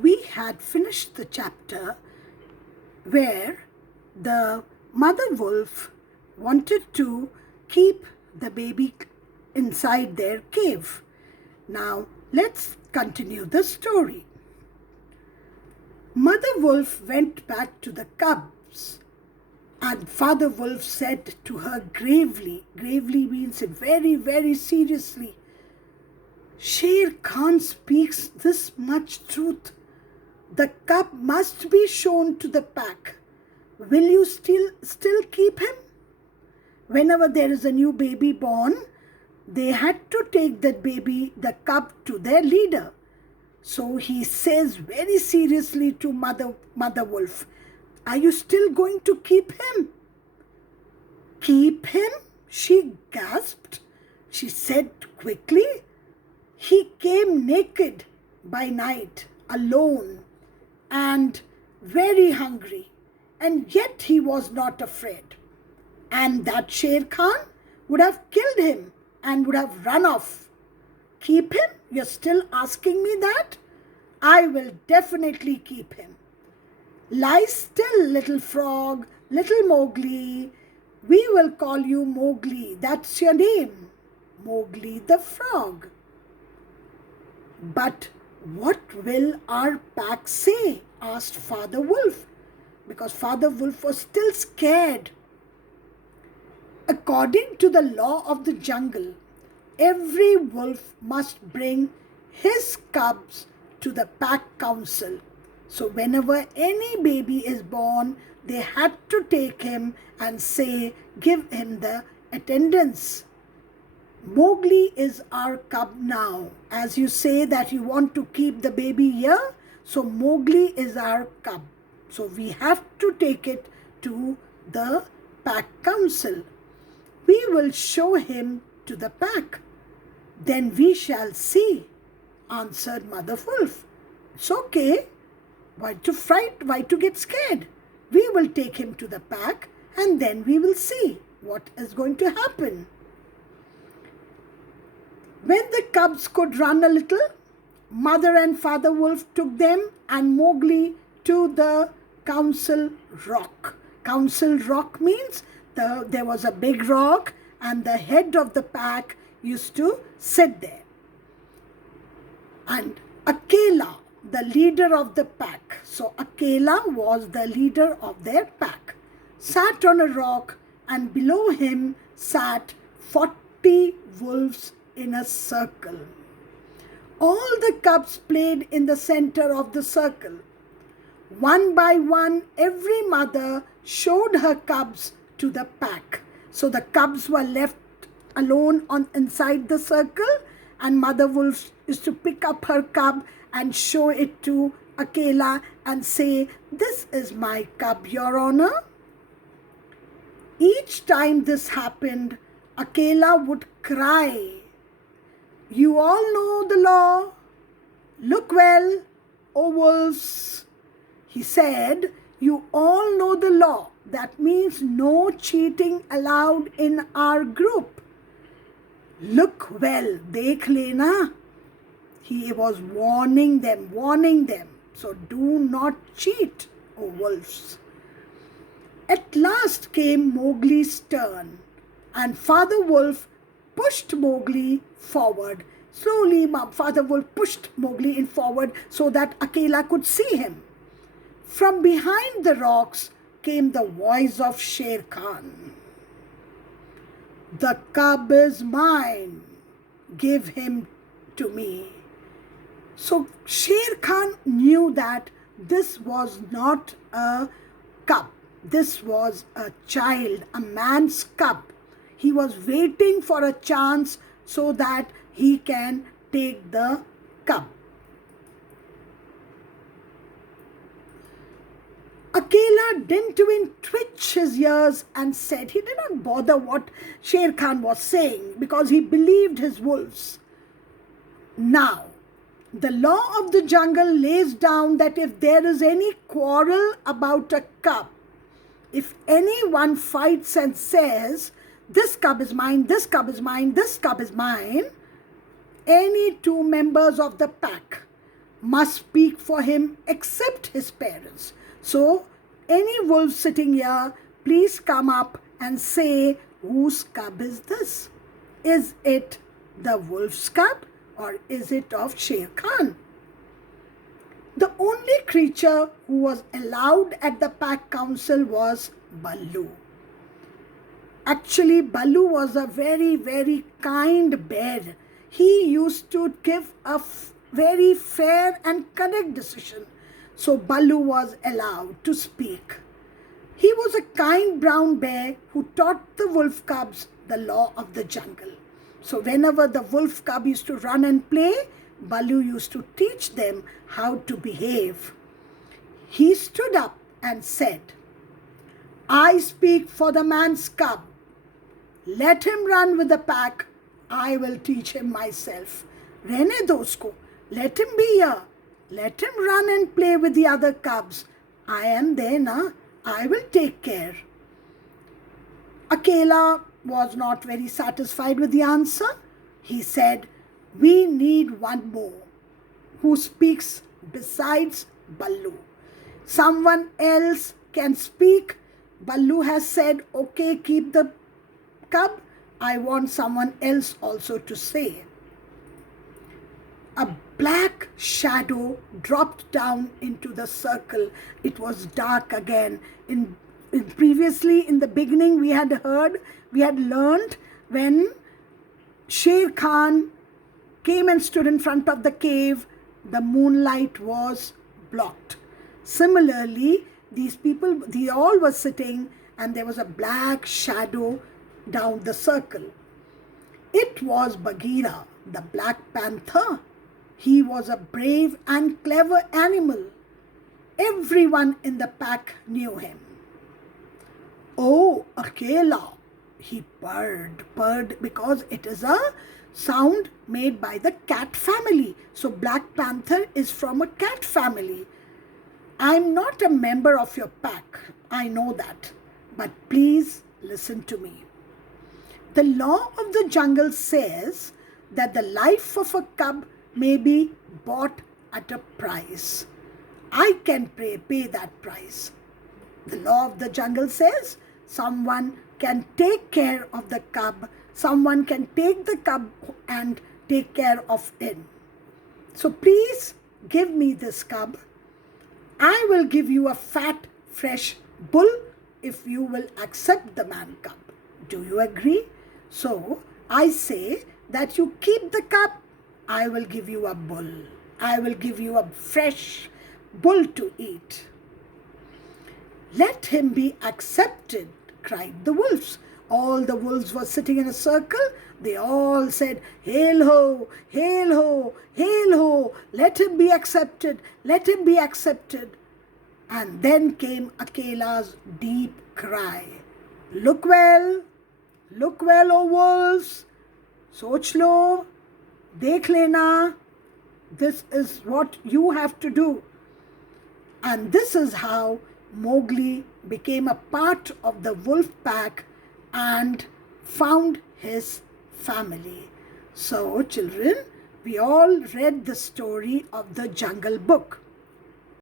we had finished the chapter where the mother wolf wanted to keep the baby inside their cave. Now, let's continue the story. Mother wolf went back to the cubs, and Father wolf said to her gravely, gravely means very, very seriously, Sher Khan speaks this much truth. The cub must be shown to the pack. Will you still keep him? Whenever there is a new baby born, they had to take that baby, the cub, to their leader. So he says very seriously to Mother Wolf, are you still going to keep him? Keep him? She gasped. She said quickly, he came naked by night, alone, and very hungry, and yet he was not afraid. And that Sher Khan would have killed him and would have run off. Keep him? You're still asking me that? I will definitely keep him. Lie still, little frog, little Mowgli. We will call you Mowgli. That's your name, Mowgli the frog. But what will our pack say? Asked Father Wolf, because Father Wolf was still scared. According to the law of the jungle, every wolf must bring his cubs to the pack council. So whenever any baby is born, they had to take him and say, give him the attendance. Mowgli is our cub now. As you say that you want to keep the baby here, so Mowgli is our cub. So we have to take it to the pack council. We will show him to the pack. Then we shall see, answered Mother Wolf. It's okay. Why to fright? Why to get scared? We will take him to the pack and then we will see what is going to happen. When the cubs could run a little, Mother and Father Wolf took them and Mowgli to the council rock. Council rock means there was a big rock and the head of the pack used to sit there. And Akela, the leader of the pack, so Akela was the leader of their pack, sat on a rock, and below him sat 40 wolves in a circle. All the cubs played in the center of the circle. One by one, every mother showed her cubs to the pack. So the cubs were left alone inside the circle, and Mother Wolf used to pick up her cub and show it to Akela and say, this is my cub, Your Honor. Each time this happened, Akela would cry, you all know the law. Look well, O wolves. He said, you all know the law. That means no cheating allowed in our group. Look well, dekh lena. He was warning them. So do not cheat, O wolves. At last came Mowgli's turn, and Father Wolf pushed Mowgli forward. Slowly, Father Wolf pushed Mowgli in forward so that Akela could see him. From behind the rocks came the voice of Sher Khan. The cub is mine. Give him to me. So Sher Khan knew that this was not a cub. This was a child, a man's cub. He was waiting for a chance so that he can take the cub. Akela didn't even twitch his ears and said he did not bother what Sher Khan was saying because he believed his wolves. Now, the law of the jungle lays down that if there is any quarrel about a cub, if anyone fights and says, this cub is mine, this cub is mine, this cub is mine, any two members of the pack must speak for him except his parents. So, any wolf sitting here, please come up and say, whose cub is this? Is it the wolf's cub or is it of Sher Khan? The only creature who was allowed at the pack council was Ballu. Actually, Ballu was a very, very kind bear. He used to give a very fair and correct decision. So Ballu was allowed to speak. He was a kind brown bear who taught the wolf cubs the law of the jungle. So whenever the wolf cub used to run and play, Ballu used to teach them how to behave. He stood up and said, I speak for the man's cub. Let him run with the pack. I will teach him myself. Rehne do usko. Let him be here. Let him run and play with the other cubs. I am there na. I will take care. Akela was not very satisfied with the answer. He said, we need one more who speaks besides Ballu. Someone else can speak. Ballu has said, okay, keep the cub. I want someone else also to say. A black shadow dropped down into the circle. It was dark again. Previously, in the beginning, we had learned when Sher Khan came and stood in front of the cave, the moonlight was blocked. Similarly, these people, they all were sitting and there was a black shadow down the circle. It was Bagheera, the Black Panther. He was a brave and clever animal. Everyone in the pack knew him. Oh, Akela, he purred because it is a sound made by the cat family. So Black Panther is from a cat family. I'm not a member of your pack, I know that, but please listen to me. The law of the jungle says that the life of a cub may be bought at a price. I can pay that price. The law of the jungle says someone can take care of the cub, someone can take the cub and take care of him. So please give me this cub. I will give you a fat, fresh bull if you will accept the man cub. Do you agree? So I say that you keep the cub. I will give you a bull. I will give you a fresh bull to eat. Let him be accepted, cried the wolves. All the wolves were sitting in a circle. They all said, hail ho, hail ho, hail ho. Let him be accepted, let him be accepted. And then came Akela's deep cry. Look well, O wolves. Soch lo, dekh lena. This is what you have to do. And this is how Mowgli became a part of the wolf pack and found his family. So, children, we all read the story of the Jungle Book.